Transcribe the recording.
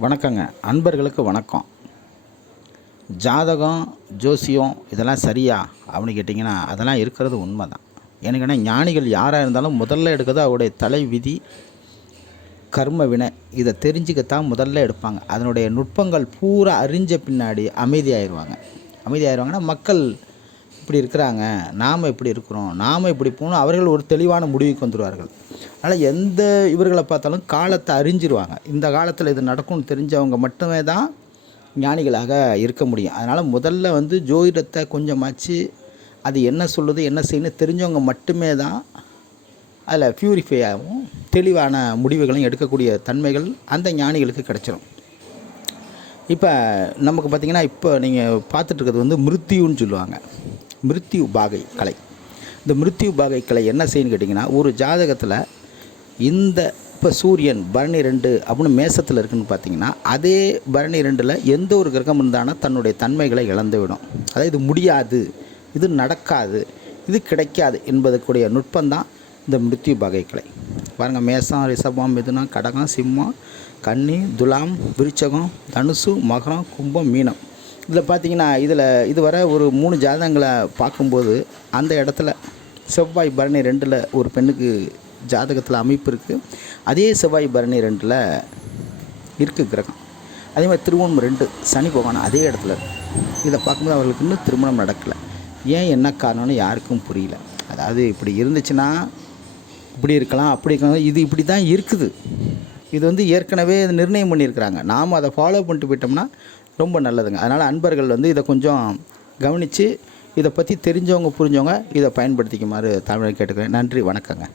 வணக்கங்க. அன்பர்களுக்கு வணக்கம். ஜாதகம் ஜோசியம் இதெல்லாம் சரியா? அப்படின்னு கேட்டிங்கன்னா அதெல்லாம் இருக்கிறது உண்மை தான் எனக்குன்னா ஞானிகள் யாராக இருந்தாலும் முதல்ல எடுக்கிறது அவருடைய தலைவிதி கர்ம வினை. இதை தெரிஞ்சுக்கத்தான் முதல்ல எடுப்பாங்க. அதனுடைய நுட்பங்கள் பூரா அறிஞ்ச பின்னாடி அமைதியாயிடுவாங்க அமைதியாயிருவாங்கன்னா மக்கள் இப்படி இருக்கிறாங்க நாம் இப்படி இருக்கிறோம் நாம் இப்படி போகணும் அவர்கள் ஒரு தெளிவான முடிவுக்கு வந்துடுவார்கள். அதனால் எந்த இவர்களை பார்த்தாலும் காலத்தை அறிஞ்சிருவாங்க. இந்த காலத்தில் இது நடக்கும்னு தெரிஞ்சவங்க மட்டுமே தான் ஞானிகளாக இருக்க முடியும். அதனால் முதல்ல வந்து ஜோதிடத்தை கொஞ்சமாச்சு அது என்ன சொல்லுது என்ன செய்யணும் தெரிஞ்சவங்க மட்டுமே தான் அதில் ப்யூரிஃபை ஆகும் தெளிவான முடிவுகளையும் எடுக்கக்கூடிய தன்மைகள் அந்த ஞானிகளுக்கு கிடச்சிரும். இப்போ நமக்கு பார்த்திங்கன்னா இப்போ நீங்கள் பார்த்துட்டு இருக்கிறது வந்து மிருத்யுன்னு சொல்லுவாங்க. மிருத்யு பாகை கலை. இந்த மிருத்யு பாகை கலை என்ன செய்யுன்னு கேட்டிங்கன்னா ஒரு ஜாதகத்தில் இந்த இப்போ சூரியன் பரணி ரெண்டு அப்படின்னு மேசத்தில் இருக்குன்னு பார்த்தீங்கன்னா அதே பரணி ரெண்டில் எந்த ஒரு கிரகம் இருந்தாலும் தன்னுடைய தன்மைகளை இழந்துவிடும் அதாவது இது முடியாது இது நடக்காது இது கிடைக்காது என்பதற்குரிய நுட்பந்தான் இந்த மிருத்யு பாகை கலை. பாருங்கள் மேசம் ரிஷபம் மிதுனம் கடகம் சிம்மம் கன்னி துலாம் விருச்சகம் தனுசு மகரம் கும்பம் மீனம். இதில் பார்த்தீங்கன்னா இதில் இதுவரை ஒரு மூணு ஜாதகங்களை பார்க்கும்போது அந்த இடத்துல செவ்வாய் பரணி ரெண்டில் ஒரு பெண்ணுக்கு ஜாதகத்தில் அமைப்பு இருக்குது அதே செவ்வாய் பரணி ரெண்டில் இருக்குது கிரகம். அதே மாதிரி திருவோணம் ரெண்டு சனி பகவான் அதே இடத்துல இதை பார்க்கும்போது அவர்களுக்கு இன்னும் திருமணம் நடக்கலை. ஏன் என்ன காரணம்னு யாருக்கும் புரியல. அதாவது இப்படி இருந்துச்சுன்னா இப்படி இருக்கலாம் அப்படி இருக்கலாம் இது இப்படி தான் இருக்குது. இது வந்து ஏற்கனவே நிர்ணயம் பண்ணியிருக்கிறாங்க. நாம் அதை ஃபாலோ பண்ணிட்டு போயிட்டோம்னா ரொம்ப நல்லதுங்க. அதனால் அன்பர்கள் வந்து இதை கொஞ்சம் கவனித்து இதை பற்றி தெரிஞ்சவங்க புரிஞ்சவங்க இதை பயன்படுத்திக்குமாறு தமிழை கேட்டுக்கிறேன். நன்றி வணக்கங்க.